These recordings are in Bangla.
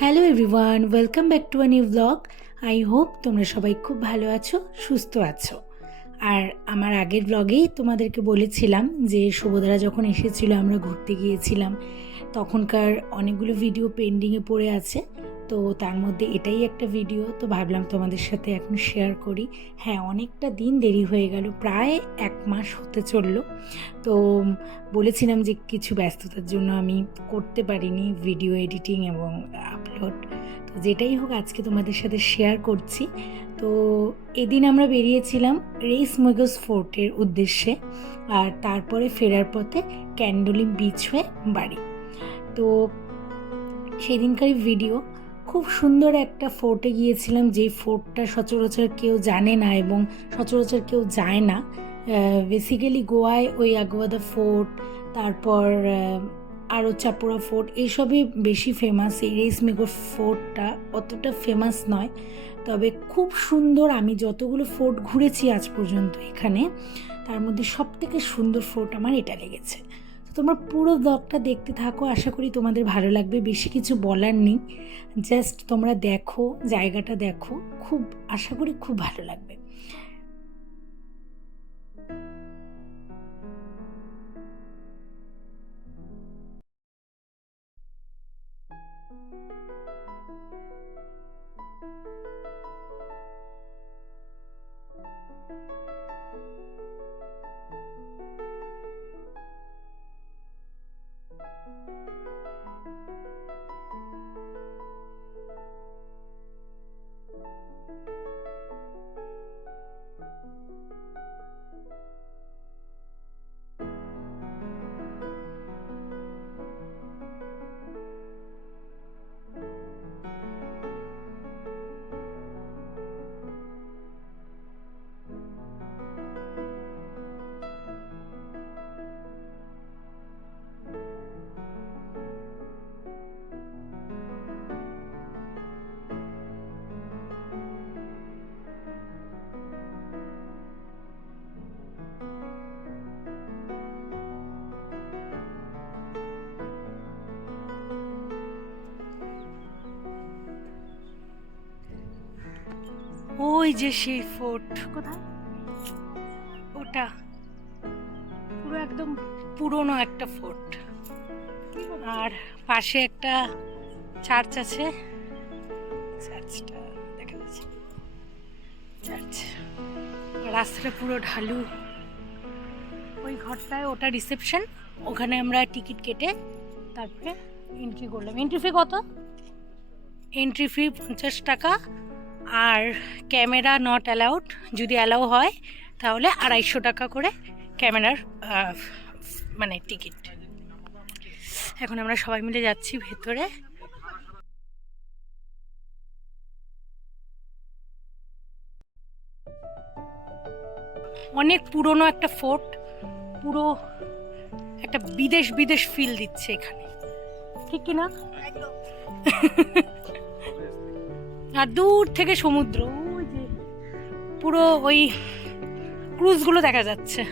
Hello everyone, welcome back to a new blog. I hope তোমরা সবাই খুব ভালো আছো, সুস্থ আছো। আর আমার আগের ব্লগেই তোমাদেরকে বলেছিলাম যে শুভদারা যখন এসেছিল আমরা ঘুরতে গিয়েছিলাম, তখনকার অনেকগুলো ভিডিও পেন্ডিংয়ে পড়ে আছে। তো তার মধ্যে এটাই একটা ভিডিও, তো ভাবলাম তোমাদের সাথে এখন শেয়ার করি। হ্যাঁ, অনেকটা দিন দেরি হয়ে গেল, প্রায় 1 মাস হতে চললো। তো বলেছিলাম যে কিছু ব্যস্ততার জন্য আমি করতে পারিনি ভিডিও এডিটিং এবং আপলোড। তো যেটাই হোক, আজকে তোমাদের সাথে শেয়ার করছি। তো এদিন আমরা বেরিয়েছিলাম রেইস মুগোস ফোর্টের উদ্দেশ্যে, আর তারপরে ফেরার পথে ক্যান্ডোলিম বিচ হয়ে বাড়ি। তো সেদিনকারই ভিডিও। খুব সুন্দর একটা ফোর্টে গিয়েছিলাম, যেই ফোর্টটা সচরাচর কেউ জানে না এবং সচরাচর কেউ যায় না। বেসিক্যালি গোয়ায় ওই আগুয়াদা ফোর্ট, তারপর আরও চাপুরা ফোর্ট, এইসবই বেশি ফেমাস। এই রেইস-মেগোর ফোর্টটা অতটা ফেমাস নয়, তবে খুব সুন্দর। আমি যতগুলো ফোর্ট ঘুরেছি আজ পর্যন্ত এখানে, তার মধ্যে সবথেকে সুন্দর ফোর্ট আমার এটা লেগেছে। তোমরা পুরো ব্লগটা দেখতে থাকো, আশা করি তোমাদের ভালো লাগবে। বেশি কিছু বলার নেই, জাস্ট তোমরা দেখো, জায়গাটা দেখো, খুব আশা করি খুব ভালো লাগবে। ওই যে সেই ফোর্ট, কোথায় ওটা? পুরো একদম পুরনো একটা ফোর্ট, আর পাশে একটা চার্চ আছে। চার্চটা দেখা যাচ্ছে, চার্চ। রাস্তাটা পুরো ঢালু। ওই ঘরটায় ওটা রিসেপশন, ওখানে আমরা টিকিট কেটে তারপরে এন্ট্রি করলাম। এন্ট্রি ফি কত? এন্ট্রি ফি 50 টাকা, আর ক্যামেরা নট অ্যালাউড। যদি অ্যালাউ হয় তাহলে 250 টাকা করে ক্যামেরার মানে টিকিট। এখন আমরা সবাই মিলে যাচ্ছি ভেতরে। অনেক পুরনো একটা ফোর্ট, পুরো একটা বিদেশ বিদেশ ফিল দিচ্ছে এখানে, ঠিক কি না? আর দূর থেকে সমুদ্র, ওই যে পুরো ওই ক্রুজগুলো দেখা যাচ্ছে।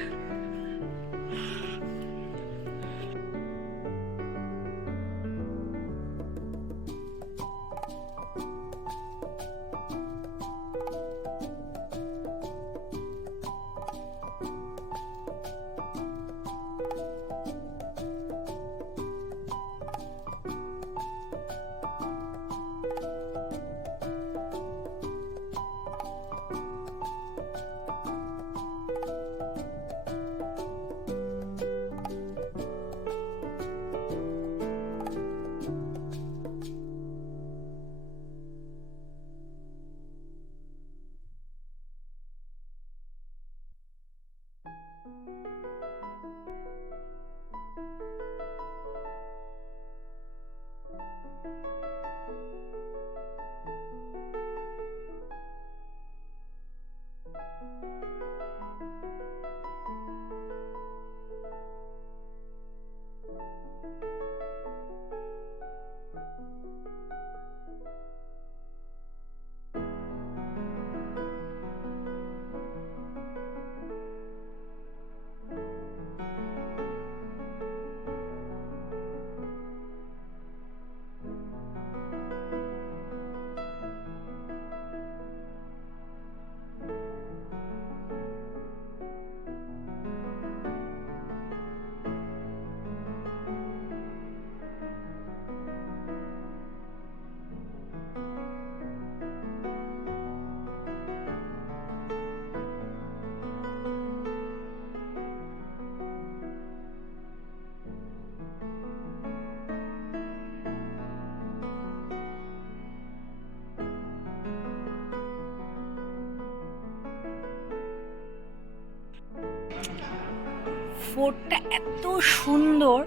ফোর্টটা এত সুন্দর,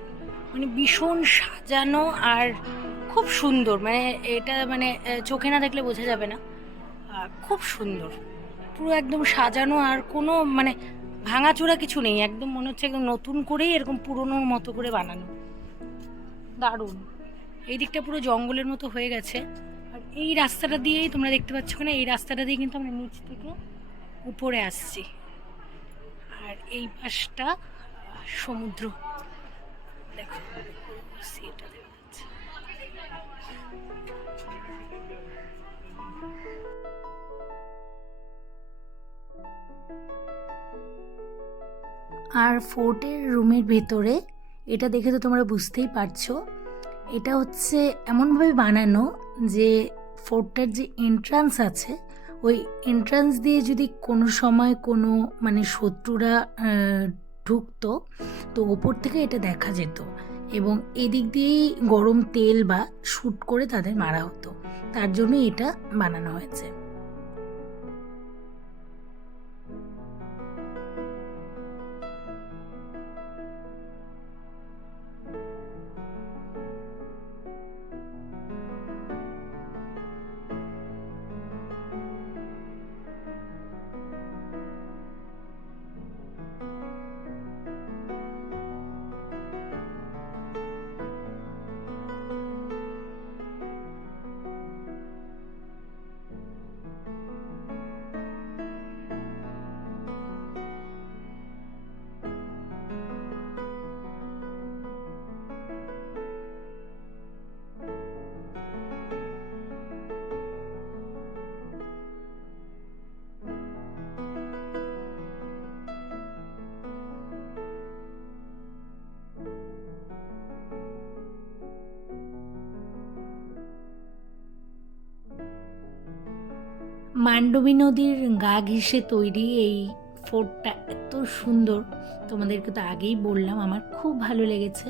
মানে ভীষণ সাজানো আর খুব সুন্দর, মানে এটা মানে চোখে না দেখলে বোঝা যাবে না। খুব সুন্দর, পুরো একদম সাজানো, আর কোনো মানে ভাঙাচোরা কিছু নেই, একদম মনে হচ্ছে একদম নতুন করেই এরকম পুরোনোর মতো করে বানানো। দারুণ। এই দিকটা পুরো জঙ্গলের মতো হয়ে গেছে, আর এই রাস্তাটা দিয়েই তোমরা দেখতে পাচ্ছ না, এই রাস্তাটা দিয়ে কিন্তু আমরা নিচ থেকে উপরে আসছি, আর এই পাশটা সমুদ্র। দেখো সিটা দেখা যাচ্ছে। আর ফোর্টের রুমের ভেতরে এটা দেখে তো তোমরা বুঝতেই পারছো, এটা হচ্ছে এমনভাবে বানানো যে ফোর্টটার যে এন্ট্রান্স আছে, ওই এন্ট্রান্স দিয়ে যদি কোনো সময় কোনো মানে শত্রুরা ঢুকতো, তো ওপর থেকে এটা দেখা যেত, এবং এদিক দিয়েই গরম তেল বা শ্যুট করে তাদের মারা হতো, তার জন্য এটা বানানো হয়েছে। মান্ডবী নদীর গা ঘেঁষে তৈরি এই ফোর্টটা এত সুন্দর, তোমাদেরকে তো আগেই বললাম আমার খুব ভালো লেগেছে।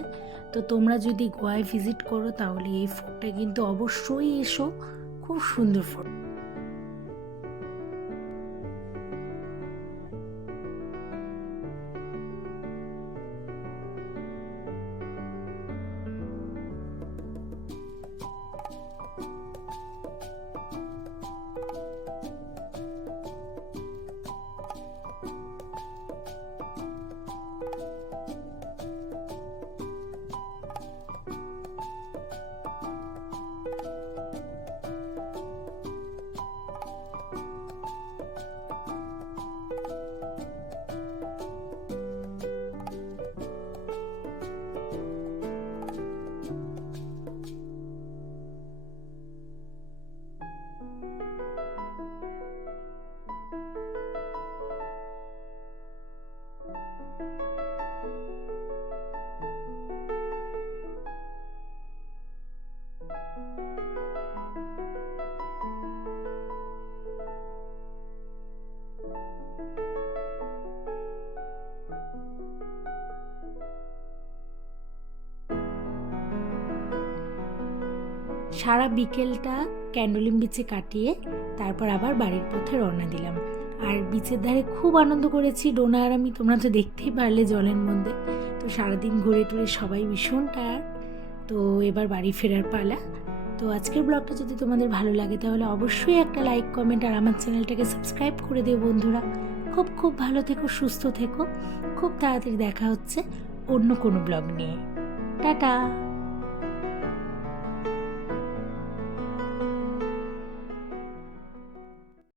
তো তোমরা যদি গোয়ায় ভিজিট করো তাহলে এই ফোর্টটা কিন্তু অবশ্যই এসো, খুব সুন্দর ফোর্ট। সারা বিকেলটা ক্যান্ডোলিম বিচে কাটিয়ে তারপর আবার বাড়ির পথে রওনা দিলাম। আর বিচের ধারে খুব আনন্দ করেছি ডোনা আর আমি, তোমরা তো দেখতেই পারলে জলের মধ্যে। তো সারাদিন ঘুরে টুরে সবাই ভীষণ টায়ার্ড, তো এবার বাড়ি ফেরার পালা। তো আজকের ব্লগটা যদি তোমাদের ভালো লাগে তাহলে অবশ্যই একটা লাইক কমেন্ট আর আমার চ্যানেলটাকে সাবস্ক্রাইব করে দিও বন্ধুরা। খুব খুব ভালো থেকো, সুস্থ থেকো, খুব তাড়াতাড়ি দেখা হচ্ছে অন্য কোনো ব্লগ নিয়ে। টাটা।